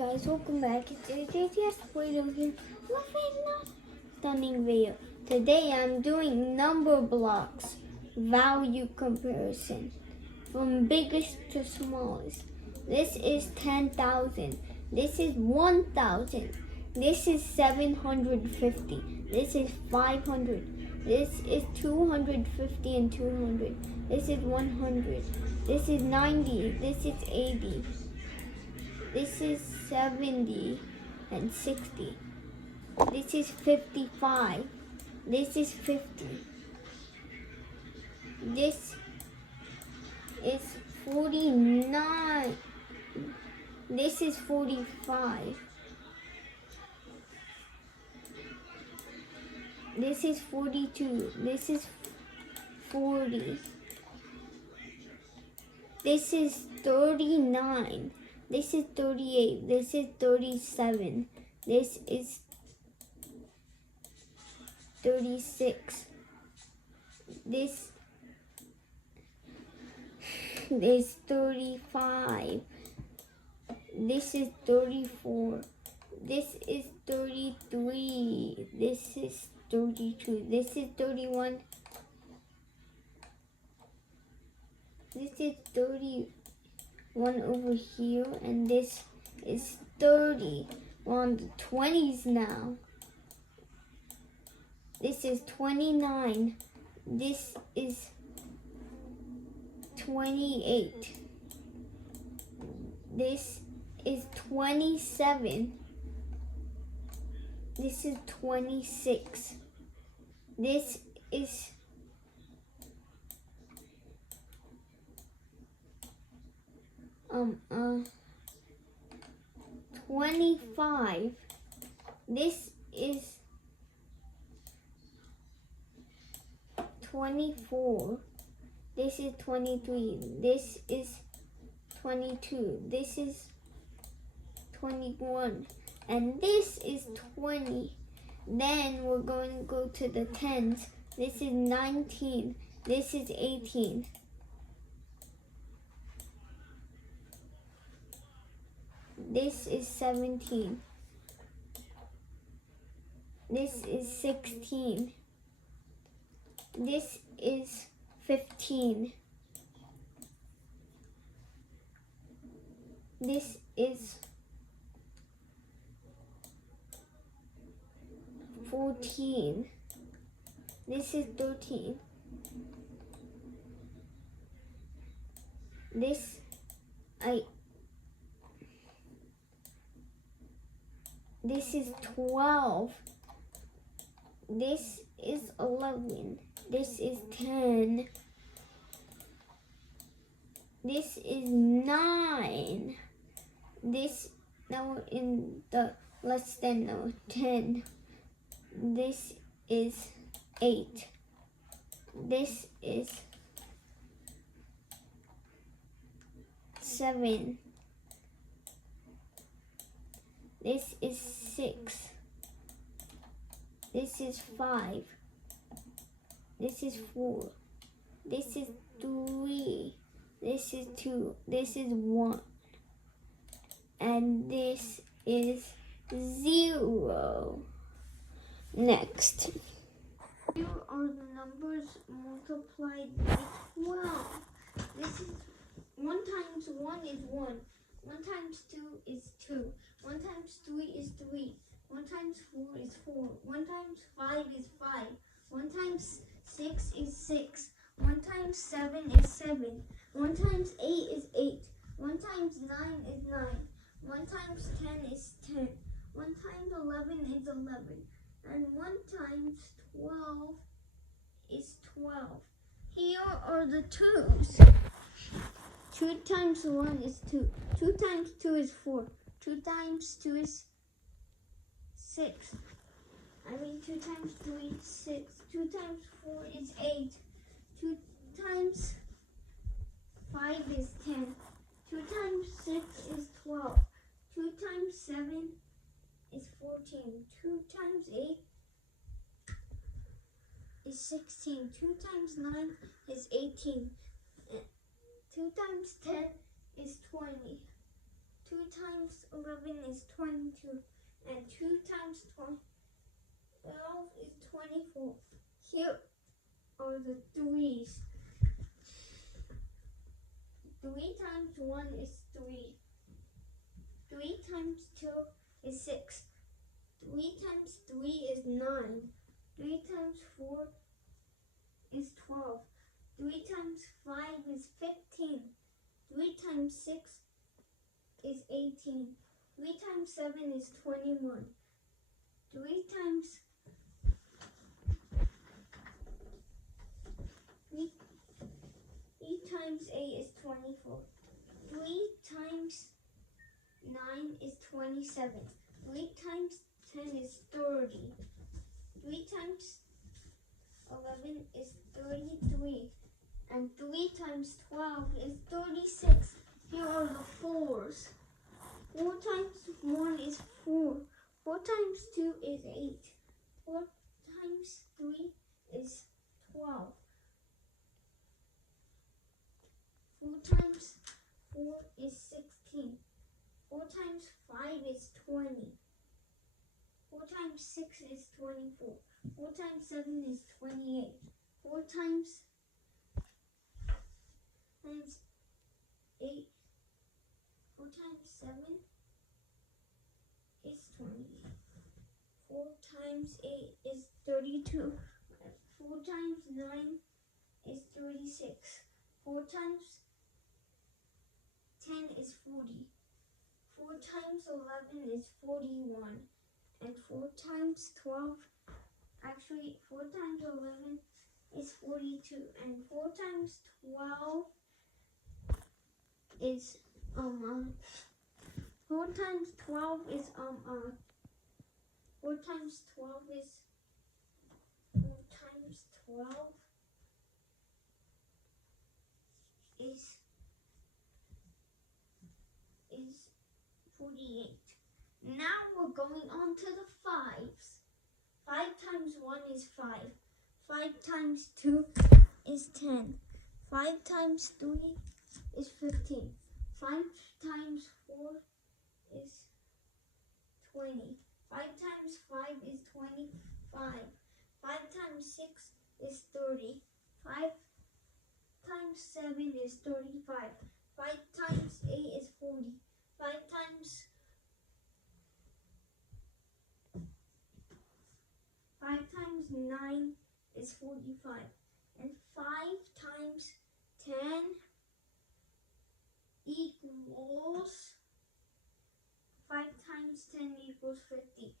guys, welcome back. It's JTS Plato here with another stunning video. Today I'm doing number blocks value comparison from biggest to smallest. This is 10,000. This is 1,000. This is 750. This is 500. This is 250 and 200. This is 100. This is 90. This is 80. This is 70 and 60. This is 55. This is 50. This is 49. This is 45. This is 42. This is 40. This is 39. This is 38. This is 37. This is 36. This is 35. This is 34. This is 33. This is 32. This is 31. This is 31 over here, and this is 30. We're on the 20s now. This is 29. This is 28. This is 27. This is 26. This is 25. This is 24. This is 23. This is 22. This is 21. And this is 20. Then we're going to go to the tens. This is 19. This is 18. This is 17. This is 16. This is 15. This is 14. This is 13. This is 12. This is 11. This is 10. This is 9. This, now we're in the less than now, 10. This is 8. This is 7. This is 6. This is 5. This is 4. This is 3. This is 2. This is 1. And this is 0. Next. Here are the numbers multiplied by 12. This is 1 times 1 is 1. 1 times 2 is 2. 1 times 3 is 3. 1 times 4 is 4. 1 times 5 is 5. 1 times 6 is 6. 1 times 7 is 7. 1 times 8 is 8. 1 times 9 is 9. 1 times 10 is 10. 1 times 11 is 11. And 1 times 12 is 12. Here are the 2's. 2 times 1 is 2. 2 times 2 is 4. 2 times 2 is 6. 2 times 3 is 6. 2 times 4 is 8. 2 times 5 is 10. 2 times 6 is 12. 2 times 7 is 14. 2 times 8 is 16. 2 times 9 is 18. 2 times 10 is 20. 2 times 11 is 22. And 2 times 12 is 24. Here are the threes. 3 times 1 is 3. 3 times 2 is 6. 3 times 3 is 9. 3 times 4 is 12. 3 times 5 is 15. 3 times 6 is 18. 3 times 7 is 21. 3 times 3 times 8 is 24. 3 times 9 is 27. 3 times 10 is 30. 3 times 11 is 33. And 3 times 12 is 36. Here are the fours. 4 times 1 is 4. 4 times 2 is 8. 4 times 3 is 12. 4 times 4 is 16. 4 times 5 is 20. 4 times 6 is 24. 4 times 7 is 28. 4 times 8. 4 times 7 is 28. 4 times 8 is 32. 4 times 9 is 36. 4 times 10 is 40. 4 times 11 is 41. And 4 times 12, actually 4 times 11 is 42. And 4 times 12 is 4 times 12 is 4 times 12 is 4 times 12 is 48. Now we're going on to the fives. 5 times 1 is 5. 5 times 2 is 10. 5 times 3 is 15. 5 times 4 is 20. 5 times 5 is 25. 5 times 6 is 30. 5 times 7 is 35. 5 times 8 is 40. 5 times 9 is 45. And 5 times 10 equals 5 times 10 equals 50.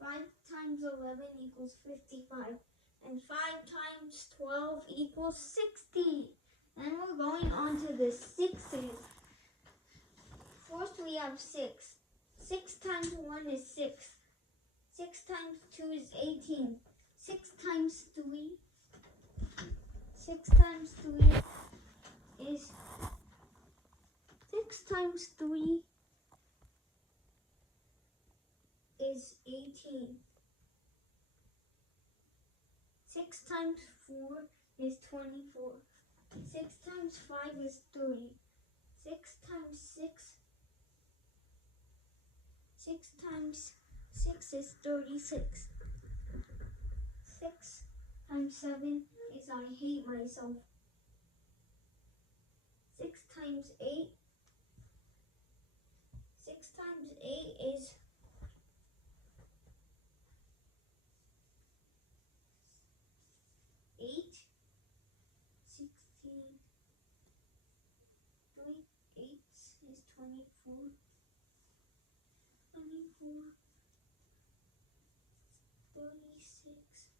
5 times 11 equals 55. And 5 times 12 equals 60. And we're going on to the sixes. First we have 6. 6 times 1 is 6. 6 times 2 is 18. 6 times 3. 6 times 3 is 6 times 3 is 18. 6 times 4 is 24. 6 times 5 is 30. 6 times 6 times 6 is 36. 6 times 7 is I hate myself. 6 times 8. 6 times 8 is 8. 16. 3 8s is 24. 24. 36.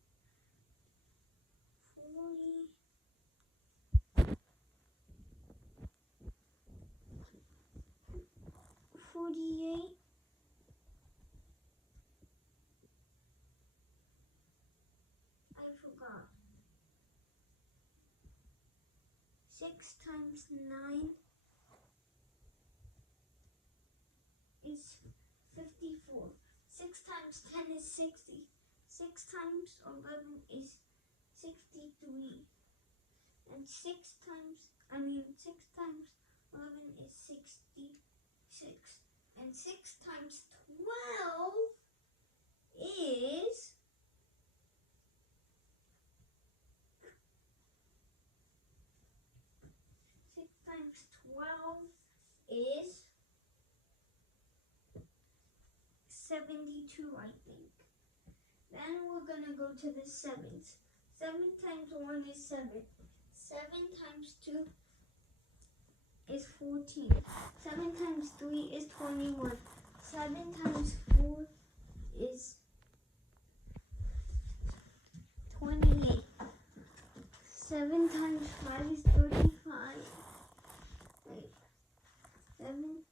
40. 48. I forgot. 6 times 9 is 54. 6 times 10 is 60. 6 times 11 is 63. And 6 times 11 is 66. 6. And 6 times 12 is 6 times 12 is 72, I think. Then we're gonna go to the sevens. 7 times 1 is 7. 7 times 2 is 14. 7 times 3 is 21. 7 times 4 is 28. 7 times 5 is 35. Wait. 7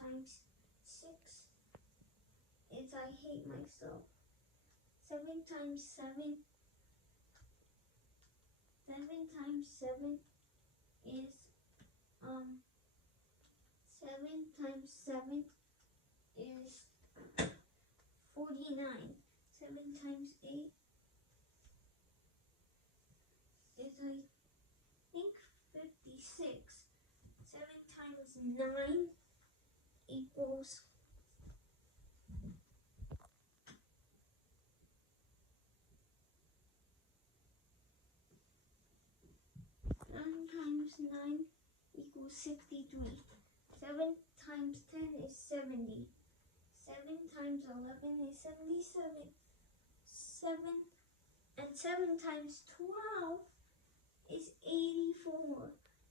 times 6 is, I hate myself. 7 times 7. 7 times 7 is 7 times 7 is 49. 7 times 8 is, I think, 56. 7 times 9 equals 9 times 9 equals 63. 7 times 10 is 70. 7 times 11 is 77. 7 and 7 times 12 is 84.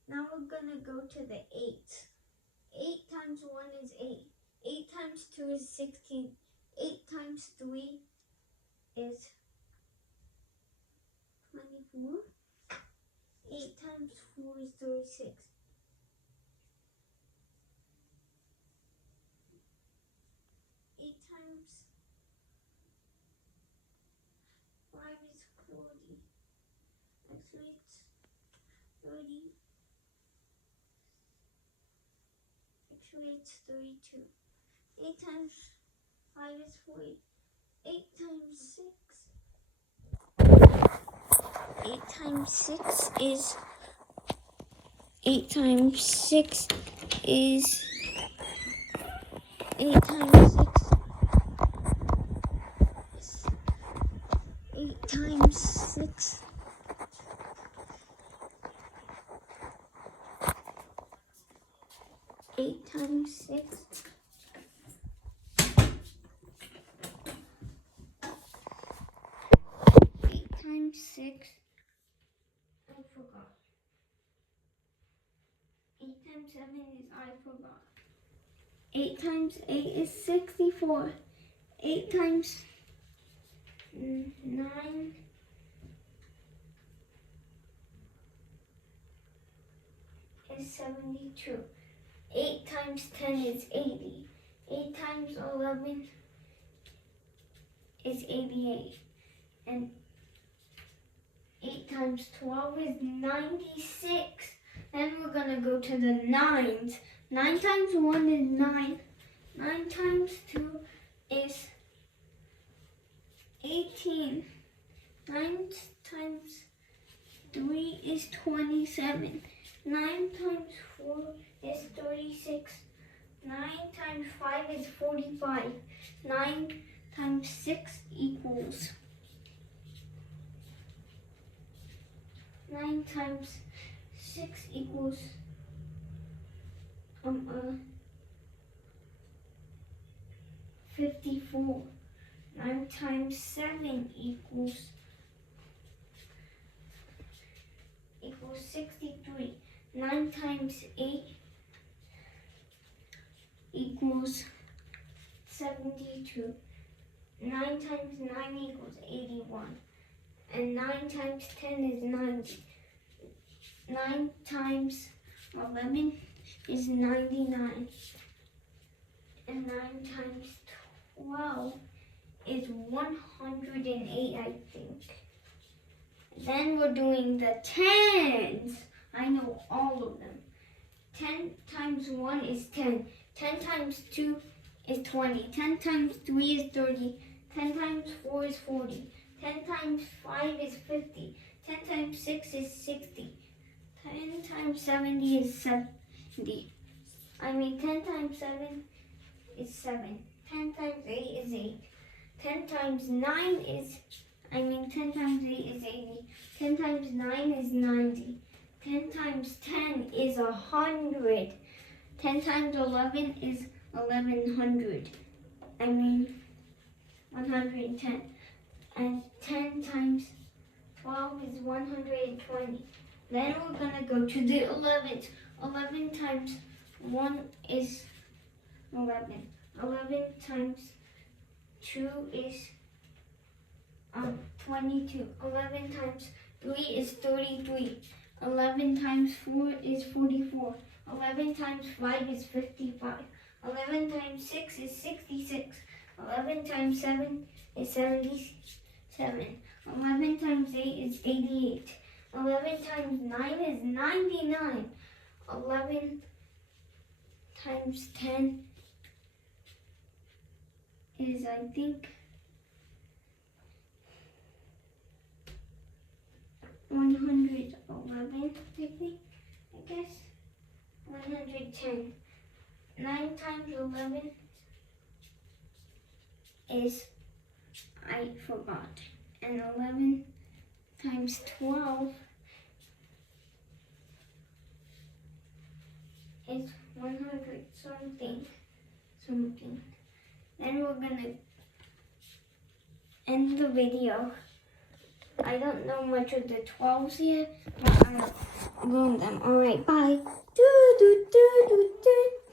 Now we're gonna go to the 8. 8 times 1 is 8. 8 times 2 is 16. 8 times 3 is 24. 8 times 4 is 36. 8 times 5 is 40. Actually, it's 30. Actually, it's 32. 8 times 5 is 40. 8 times 6. 8 times 6 is 8 times 6 is 8 times 6 is 8 times 6 8 times 6 8 times 6 I forgot. 8 times 7 is, I forgot. 8 times 8 is 64. 8 times 9 is 72. 8 times 10 is 80. 8 times 11 is 88. And 8 times 12 is 96. Then we're going to go to the 9s. 9 times 1 is 9. 9 times 2 is 18. 9 times 3 is 27. 9 times 4 is 36. 9 times 5 is 45. 9 times 6 equals 9 times 6 equals 54. 9 times 7 equals 63. 9 times 8 equals 72. 9 times 9 equals 81. And 9 times 10 is 90. 9 times 11 is 99. And 9 times 12 is 108, I think. Then we're doing the 10s. I know all of them. 10 times 1 is 10. 10 times 2 is 20. 10 times 3 is 30. 10 times 4 is 40. 10 times 5 is 50. 10 times 6 is 60. 10 times 70 is 70. 10 times 7 is 7. 10 times 8 is 8. 10 times 9 is, 10 times 8 is 80. 10 times 9 is 90. 10 times 10 is 100. 10 times 11 is 1100. 110. And 10 times 12 is 120. Then we're going to go to the 11s. 11 times 1 is 11. 11 times 2 is 22. 11 times 3 is 33. 11 times 4 is 44. 11 times 5 is 55. 11 times 6 is 66. 11 times 7 is 77. 11 times 8 is 88. 11 times 9 is 99. 11 times 10 is, 111, I guess. 110. 9 times 11 is, I forgot. And 11 times 12 is 100 something. Then we're gonna end the video. I don't know much of the 12s yet, but I'll learn them. Alright, bye. Do, do, do, do, do.